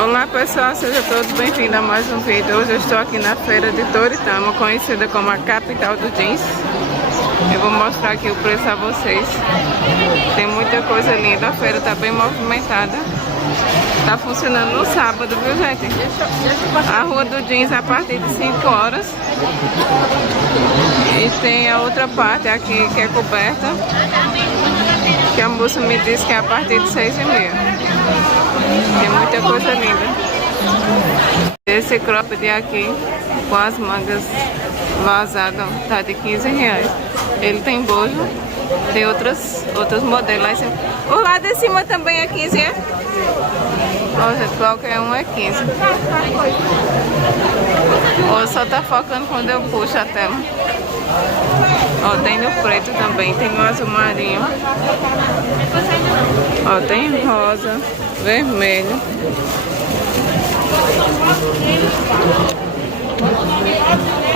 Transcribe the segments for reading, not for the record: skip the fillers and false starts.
Olá pessoal, sejam todos bem-vindos a mais um vídeo. Hoje eu estou aqui na feira de Toritama, conhecida como a capital do jeans. Eu vou mostrar aqui o preço a vocês. Tem muita coisa linda, a feira está bem movimentada. Está funcionando no sábado, viu gente? A rua do jeans a partir de 5 horas. E tem a outra parte aqui que é coberta, que a moça me disse que é a partir de 6h30. Tem muita coisa linda. Esse cropped aqui com as mangas vazadas tá de R$15. Ele tem bojo, tem outros modelos lá em cima. O lado de cima também é 15, é? Ó, gente, qualquer um é 15. Ó, só tá focando quando eu puxo a tela. Ó, tem no preto também, tem no azul marinho. Ó, tem rosa, vermelho.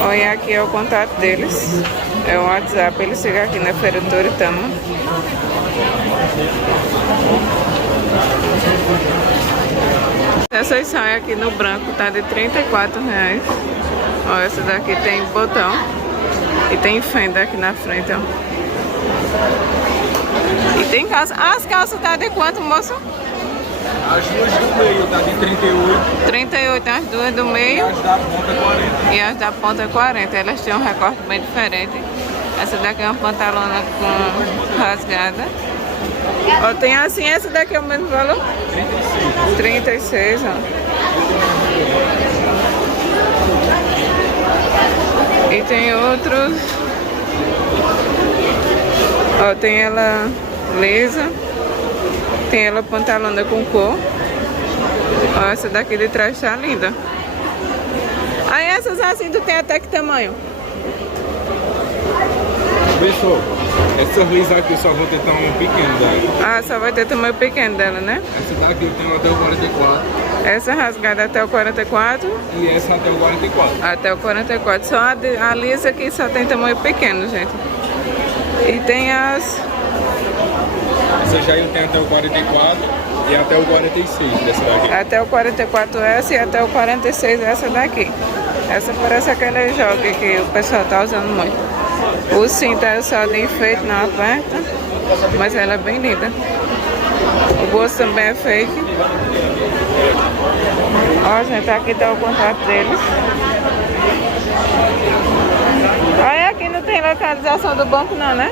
Olha, aqui é o contato deles. É o WhatsApp, eles ficam aqui na feira de Toritama. Essas saias aqui no branco tá de R$34. Ó, essa daqui tem botão e tem fenda aqui na frente, ó. E tem calça. As calças tá de quanto, moço? As duas do meio tá de 38. 38 as duas do meio. E as da ponta 40. E as da ponta 40. Elas têm um recorte bem diferente. Essa daqui é uma pantalona com rasgada. Ó, tem assim, essa daqui é o mesmo valor? 36, ó. E tem outros. Ó, tem ela lisa. Tem ela pantalona com cor. Ó, essa daqui de trás tá linda. Aí essas assim, tu tem até que tamanho? Pessoal, essas lisas aqui só vou ter tamanho pequeno dela. Ah, só vai ter tamanho pequeno dela, né? Essa daqui eu tenho até o 44. Essa rasgada até o 44. E essa até o 44. Até o 44. Só a lisa aqui só tem tamanho pequeno, gente. E tem as... Essa já eu tenho até o 44 e até o 46 dessa daqui. Até o 44 essa e até o 46 essa daqui. Essa parece aquele jogue que o pessoal tá usando muito. O cinto é só de enfeite, não aperta, mas ela é bem linda. O bolso também é fake. Ó, gente, aqui tá o contato deles. Aí aqui não tem localização do banco não, né?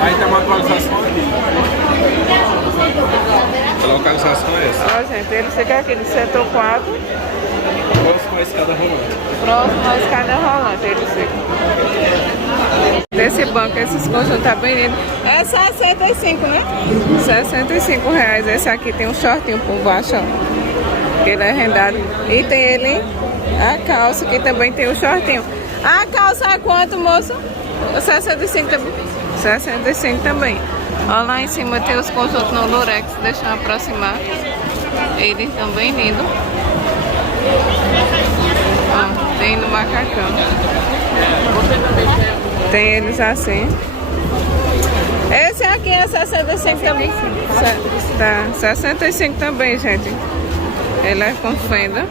Aí tem uma atualização aqui. A localização é essa. Ó, gente, eles ficam aqui no setor 4. Próximo à escada rolante. Próximo à escada rolante, eles ficam. Desse banco, esses conjuntos tá bem lindo. É 65, né? R$65. Esse aqui tem um shortinho por baixo, ó. Ele é rendado. E tem ele, a calça, que também tem um shortinho. A calça é quanto, moço? 65 também. 65 também. Ó, lá em cima tem os conjuntos no Lurex. Deixa eu aproximar. Eles estão bem lindos. Ó, tem no macacão. Tem eles assim. Esse aqui é 65 também. Tá, 65 também, gente. Ele é com fenda.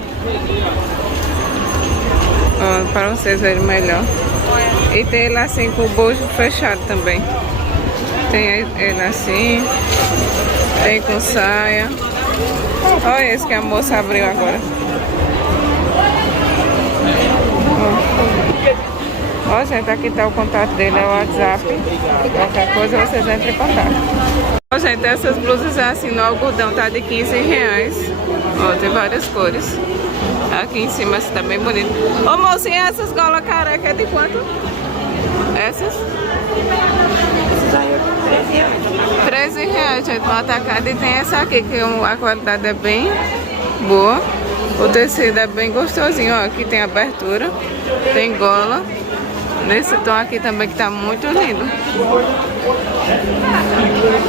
Ó, para vocês verem melhor. E tem ele assim com o bojo fechado também. Tem ele assim. Tem com saia. Olha esse que a moça abriu agora. Ó, gente, aqui tá o contato dele, é o WhatsApp. Qualquer coisa vocês entram em contato. Ó, gente, essas blusas assim no algodão tá de R$15. Ó, tem várias cores. Aqui em cima essa tá bem bonita. Ô, mocinha, essas golas careca é de quanto? Essas? R$13, gente, no atacado. E tem essa aqui, que a qualidade é bem boa. O tecido é bem gostosinho, ó. Aqui tem abertura, tem gola. Nesse tom aqui também que tá muito lindo.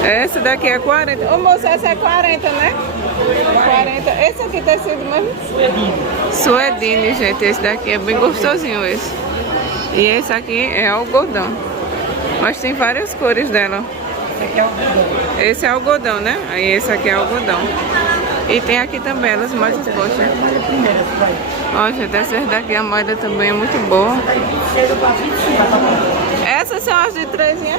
Essa daqui é 40. Ô moça, essa é 40, né? 40. Esse aqui tá sendo mesmo? Suedine, gente. Esse daqui é bem gostosinho esse. E esse aqui é algodão. Mas tem várias cores dela. Esse aqui é algodão. Esse é algodão, né? Aí esse aqui é algodão. E tem aqui também elas mais expostas. Ó, gente, essas daqui, a malha também é muito boa. Essas são as de 13, né?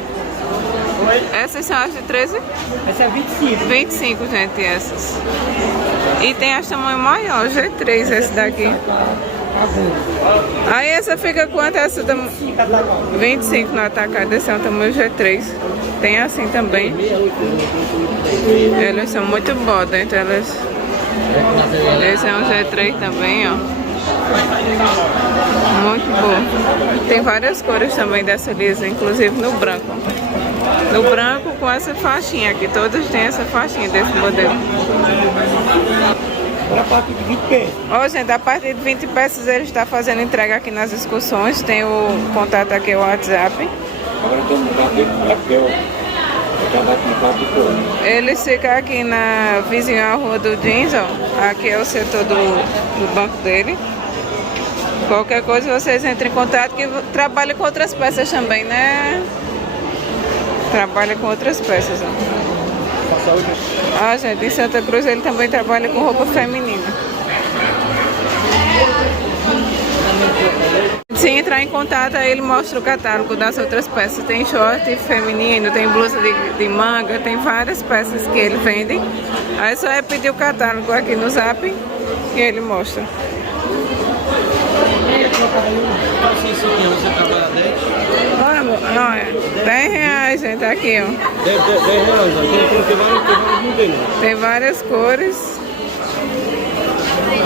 Essas são as de 13? Essa é 25. 25, gente, essas. E tem as tamanho maior, G3 essa daqui. Aí essa fica quanto? Essa 25 no atacado, esse é o tamanho G3. Tem assim também. Elas são muito boas, dentro elas. Esse é um G3 também, ó. Muito bom. Tem várias cores também dessa lisa, inclusive no branco. No branco com essa faixinha aqui, todos têm essa faixinha desse modelo. A partir de 20 peças. Ó, gente, a partir de 20 peças ele está fazendo entrega aqui nas excursões. Tem o contato aqui, o WhatsApp. Agora tem um lugar aqui, eu trabalho com 4 cores. Ele fica aqui na vizinha rua do Jeans, ó. Aqui é o setor do banco dele. Qualquer coisa vocês entrem em contato, que trabalha com outras peças também, né? Trabalha com outras peças, ó. Ah, gente, em Santa Cruz ele também trabalha com roupa feminina. Se entrar em contato, aí ele mostra o catálogo das outras peças. Tem short feminino, tem blusa de manga, tem várias peças que ele vende. Aí só é pedir o catálogo aqui no Zap que ele mostra. Você trabalha 10? Não, é 10 reais, gente, aqui, ó. 10 reais, ó. Tem vários modelos. Tem várias cores.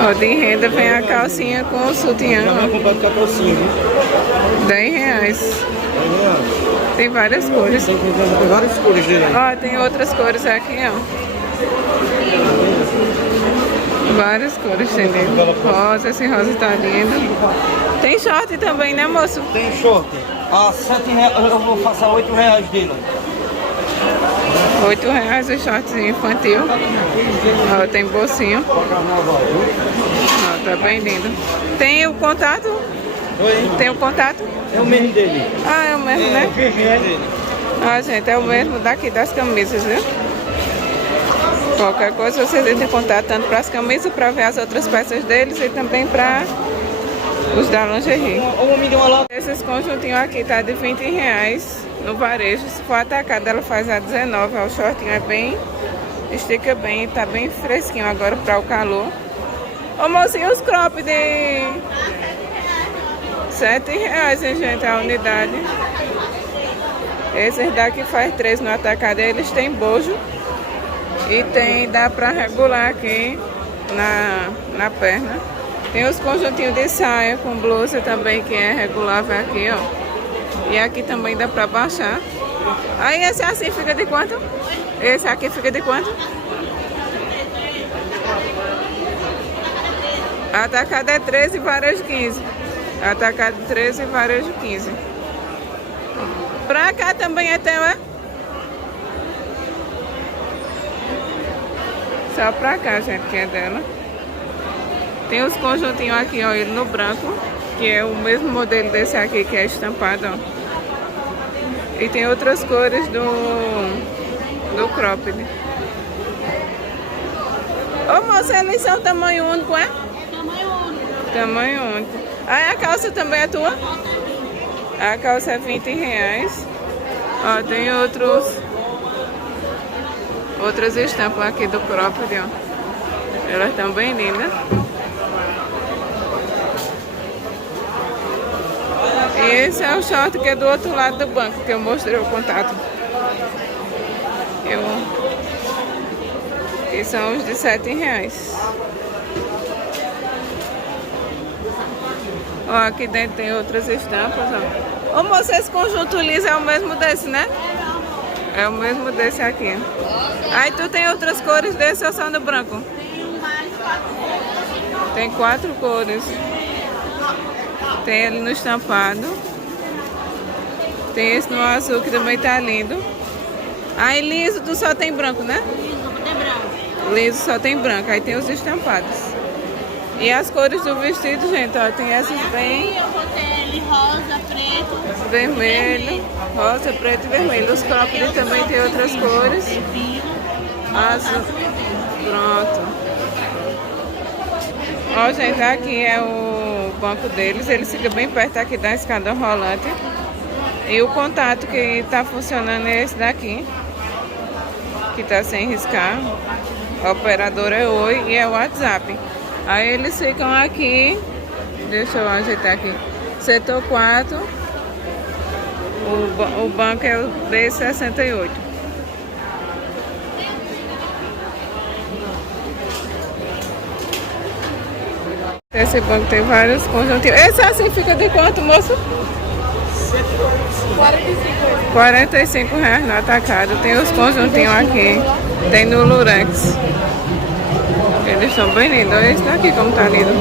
Ó, de renda vem a calcinha com o sutiã. Já vai comprar com a calcinha, viu? 10 reais. 10 reais. Tem várias cores. Tem várias cores dele. Ó, tem outras cores aqui, ó. Várias cores, entendeu? Rosa, esse rosa tá lindo. Tem short também, né, moço? Tem short. A 7 reais, eu vou passar 8 reais dele. 8 reais o shortzinho infantil. Ó, tem bolsinho. Ó, tá bem lindo. Tem o contato? Oi? Tem o contato? É o mesmo dele. Ah, é o mesmo, né? dele. Ah, gente, é o mesmo daqui das camisas, viu? Qualquer coisa vocês entrem em contato tanto para as camisas, para ver as outras peças deles e também para os da lingerie. Esses conjuntinhos aqui tá de 20 reais no varejo. Se for atacado, ela faz a 19. O shortinho é bem, estica bem, tá bem fresquinho agora para o calor. Ô mocinho, os crop de 7 reais, hein, gente, a unidade. Esses daqui faz 3 no atacado, eles têm bojo. E tem, dá pra regular aqui na perna. Tem os conjuntinhos de saia com blusa também, que é regulável aqui, ó. E aqui também dá pra baixar. Aí esse assim fica de quanto? Esse aqui fica de quanto? Atacado é 13 e varejo 15. Atacado 13 e varejo 15. Pra cá também é teu, é? Só pra cá, gente, que é dela. Tem os conjuntinhos aqui, ó, ele no branco, que é o mesmo modelo desse aqui, que é estampado, ó. E tem outras cores do cropped. Ô moça, eles são tamanho único, é? Tamanho único. Tamanho único. Aí a calça também é tua? A calça é 20 reais. Ó, tem outras estampas aqui do cropped, ó. Elas estão bem lindas. E esse é o short que é do outro lado do banco, que eu mostrei o contato. Que são os de 7 reais. Ó, aqui dentro tem outras estampas, ó. Ô moça, esse conjunto liso é o mesmo desse, né? É o mesmo desse aqui. Aí tu tem outras cores desse ou só no branco? Tem 4 cores. Tem ele no estampado. Tem esse no azul que também tá lindo. Aí liso tu só tem branco, né? Liso só tem branco. Aí tem os estampados. E as cores do vestido, gente, ó, tem essas bem... Eu vou ter ele rosa, preto, vermelho, rosa, preto e vermelho. Os cropped também tem outras cores. Azul. Pronto. Ó, gente, aqui é o banco deles. Eles ficam bem perto aqui da escada rolante. E o contato que tá funcionando é esse daqui, que tá sem riscar. O operador é Oi e é o WhatsApp. Aí eles ficam aqui, deixa eu ajeitar aqui, setor 4, o banco é o B68. Esse banco tem vários conjuntinhos. Esse assim fica de quanto, moço? R$45 no atacado. Tem os conjuntinhos aqui. Tem no Lurex. Eles são bem lindos. Olha esse daqui como tá lindo.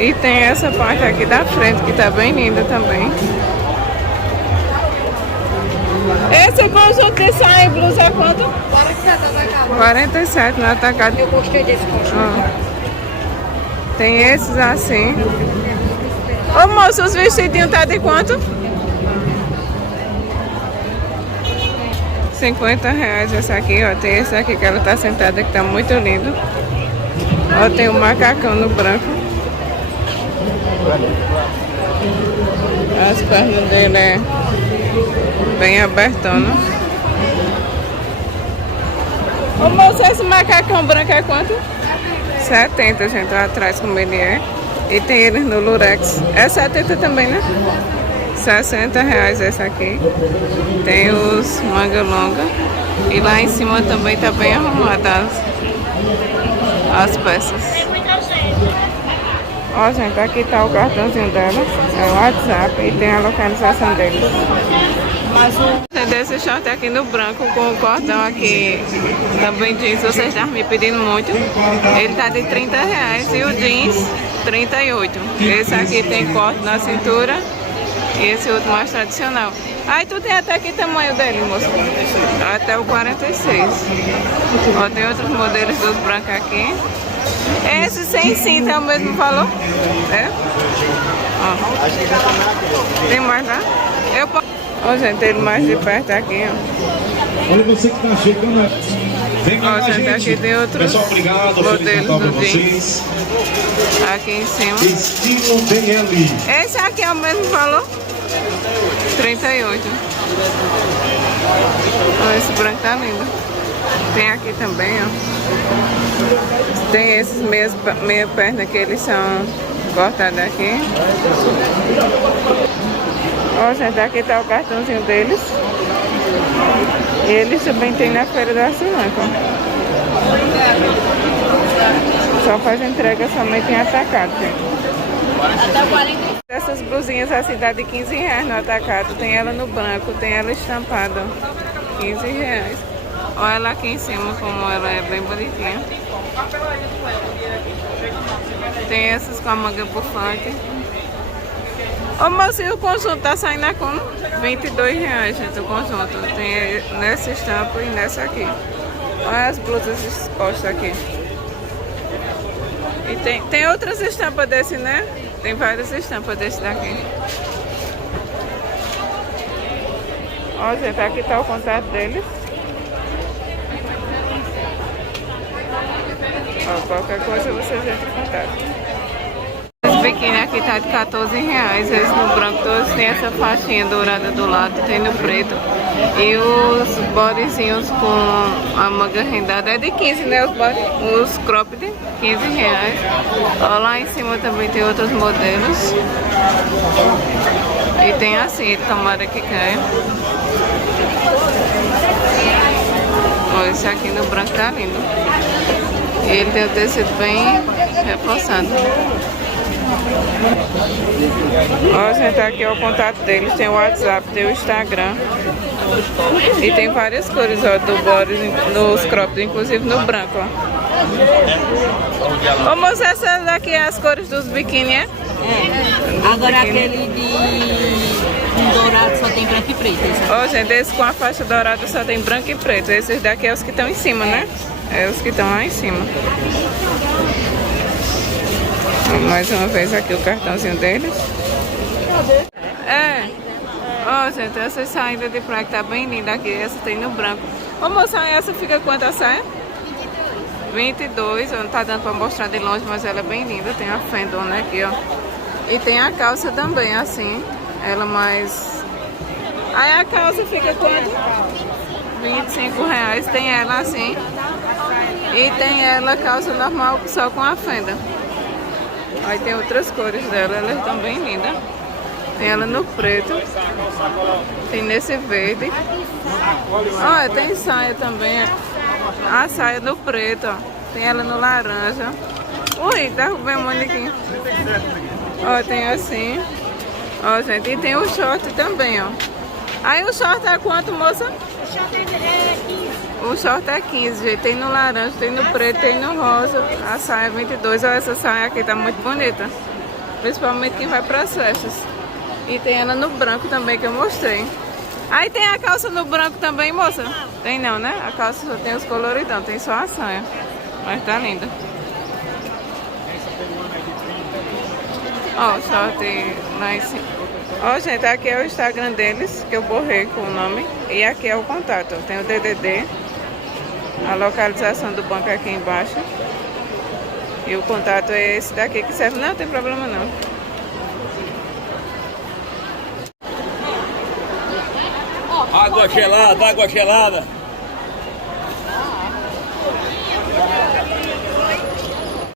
E tem essa parte aqui da frente que tá bem linda também. Esse conjunto de saia e blusa é quanto? 47 atacado. 47 no atacado. Eu gostei desse conjunto. Tem esses assim. Ô moço, os vestidinhos tá de quanto? R$50 esse aqui, ó. Tem esse aqui que ela tá sentada que tá muito lindo. Ó, tem um macacão no branco. As pernas dele é bem abertona. Ô moço, esse macacão branco é quanto? 70, gente, lá atrás como ele é. E tem eles no Lurex. É 70 também, né? R$60 esse aqui. Tem os manga longa. E lá em cima também tá bem arrumadas as peças. Ó, gente, aqui tá o cartãozinho dela. É o WhatsApp e tem a localização deles. Desse short aqui no branco com o cordão aqui também jeans, vocês estavam me pedindo muito. Ele tá de R$30 e o jeans 38. Esse aqui tem corte na cintura e esse outro mais tradicional. Aí tu tem até que tamanho dele, moço? Até o 46. Ó, tem outros modelos dos brancos aqui. Esse sem cinta é o mesmo valor? É? Ó. Tem mais lá? Ó, gente, ele mais de perto aqui, ó. Olha você que tá chegando. Vem cá, Ó, gente, gente. aqui tem outros Pessoal, obrigado. modelos Pra do vocês. jeans. Aqui em cima. Estilo BL. Esse aqui é o mesmo valor? 38. Ó, esse branco tá lindo. Tem aqui também, ó. Tem esses meia perna que eles são cortados aqui. Ó, gente, aqui tá o cartãozinho deles. E eles também tem na Feira da Sulanca. Só faz entrega somente em atacado, gente. Até 40. Essas blusinhas assim dá de R$15 no atacado. Tem ela no branco, tem ela estampada. R$15. Olha ela aqui em cima como ela é bem bonitinha. Tem essas com a manga bufante. Ô moço, e o conjunto tá saindo a como? R$22, gente, o conjunto. Tem nessa estampa e nessa aqui. Olha as blusas expostas aqui. E tem outras estampas desse, né? Tem várias estampas desse daqui. Ó, gente, aqui tá o contato deles. Ó, qualquer coisa vocês entram em contato. Esse biquíni aqui tá de R$14. Esse no branco todos tem essa faixinha dourada do lado, tem no preto. E os bodyzinhos com a manga rendada é de 15, né? Os cropped, R$15. Ó, lá em cima também tem outros modelos. E tem assim, tomara que caia. Ó, esse aqui no branco tá lindo. E ele tem o tecido bem reforçado. Ó, gente, aqui é o contato deles. Tem o WhatsApp, tem o Instagram. E tem várias cores, ó, do body, nos cropped, inclusive no branco, ó. Ô moça, essas daqui é as cores dos biquíni, é? É. Agora aquele de dourado só tem branco e preto. Ó, gente, esse com a faixa dourada só tem branco e preto. Esses daqui é os que estão em cima, né? É os que estão lá em cima. Mais uma vez aqui o cartãozinho deles. É. Ó, gente, essa saída de praia que tá bem linda aqui. Essa tem no branco. Ô moça, essa fica quanto a saia? 22, não tá dando pra mostrar de longe, mas ela é bem linda. Tem a fendona aqui, ó. E tem a calça também, assim. Ela mais... Aí a calça fica quanto? R$25. Tem ela assim. E tem ela calça normal, só com a fenda. Aí tem outras cores dela, elas estão bem lindas. Tem ela no preto. Tem nesse verde. Olha, tem saia também. A saia no preto, ó. Tem ela no laranja. Ui, derrubei um manequim. Ó, tem assim. Ó, gente, e tem o short também, ó. Aí o short é quanto, moça? O short é 15. O short é 15, gente. Tem no laranja, tem no preto, tem no rosa. A saia é 22. Olha, essa saia aqui tá muito bonita. Principalmente quem vai para as festas. E tem ela no branco também, que eu mostrei. Aí tem a calça no branco também, moça? Tem não, né? A calça só tem os coloridão, tem só a saia. Mas tá linda. Ó, o short lá em cima. Ó, gente, aqui é o Instagram deles, que eu borrei com o nome. E aqui é o contato. Tem o DDD. A localização do banco aqui embaixo. E o contato é esse daqui que serve. Não tem problema não. Água gelada, água gelada.